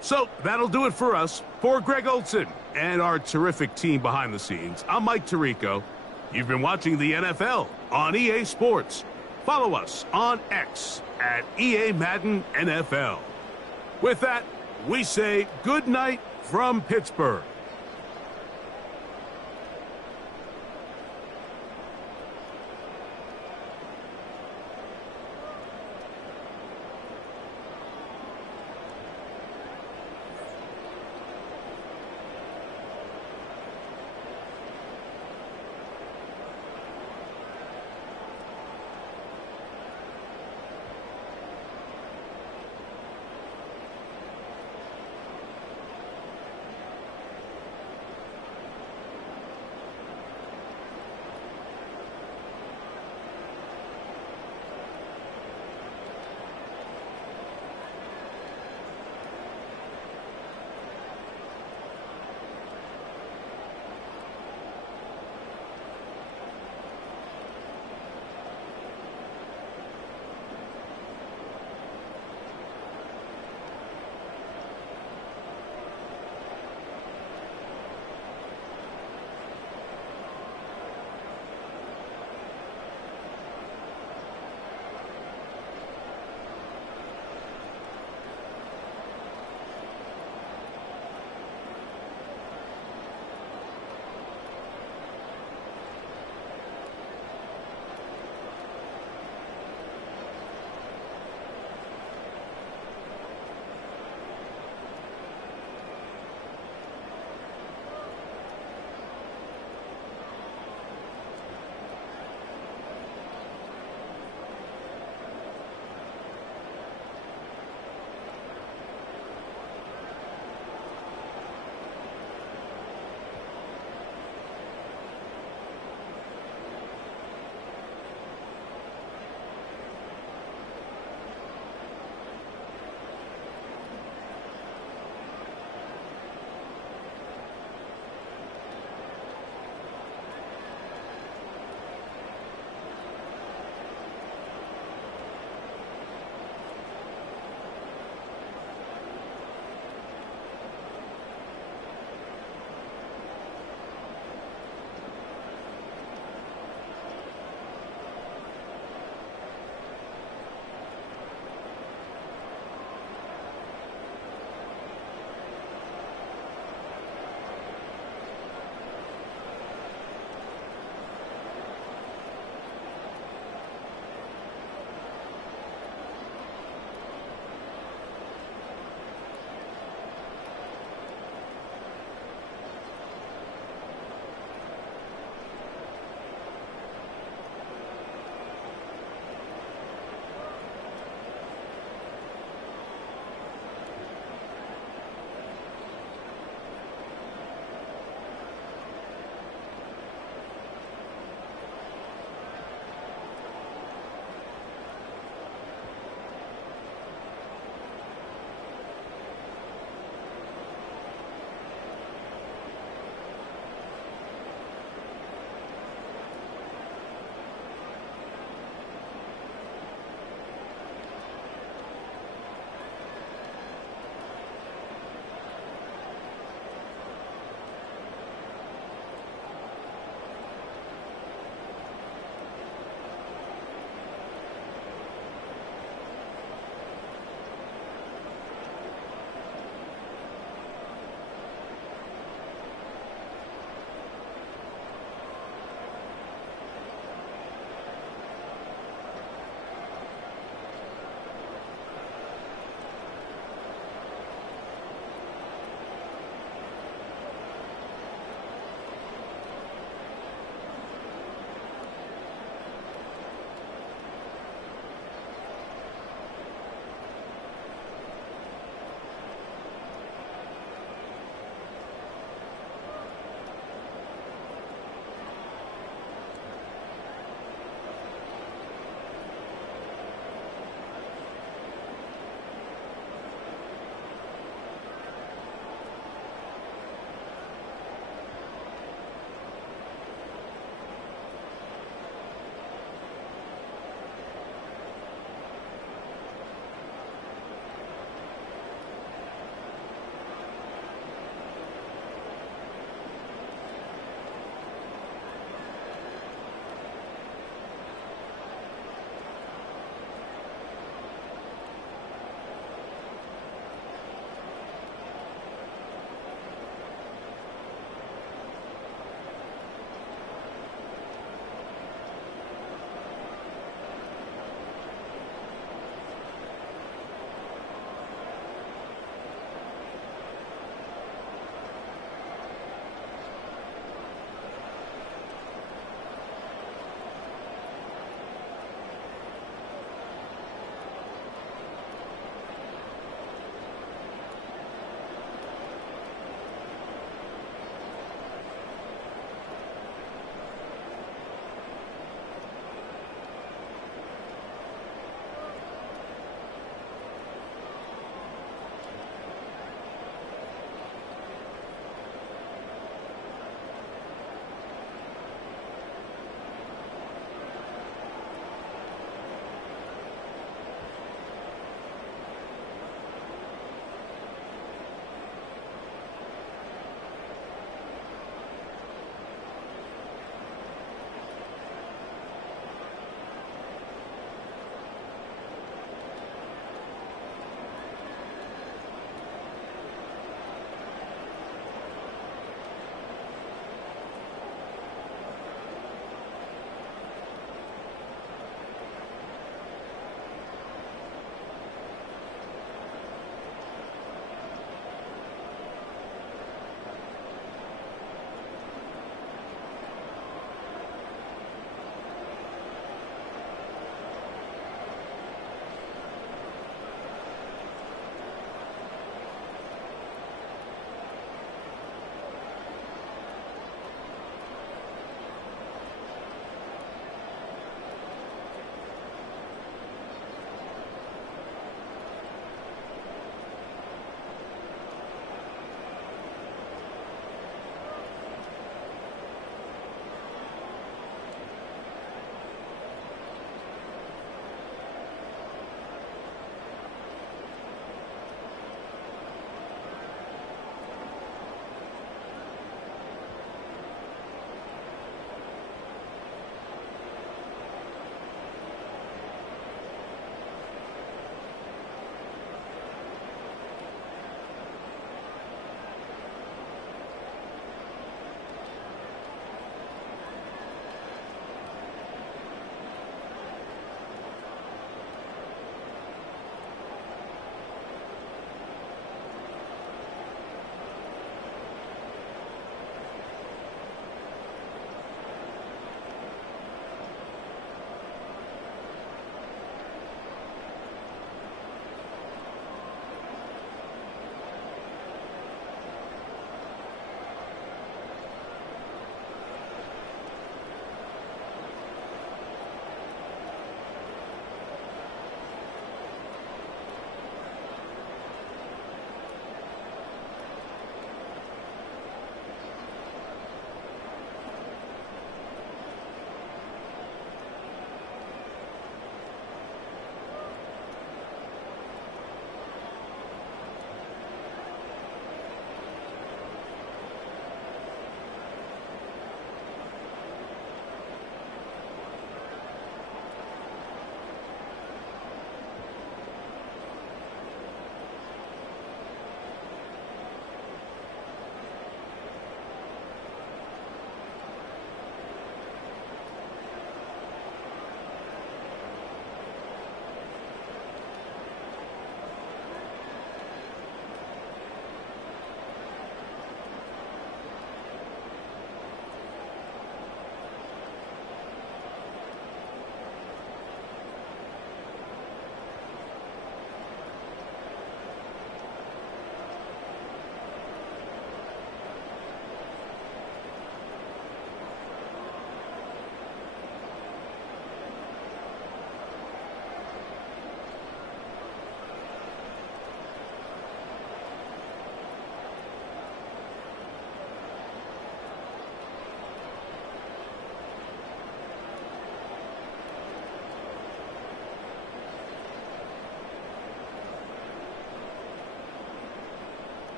So that'll do it for us. For Greg Olson and our terrific team behind the scenes, I'm Mike Tirico. You've been watching the NFL on EA Sports. Follow us on X at EA Madden NFL. With that, we say good night from Pittsburgh.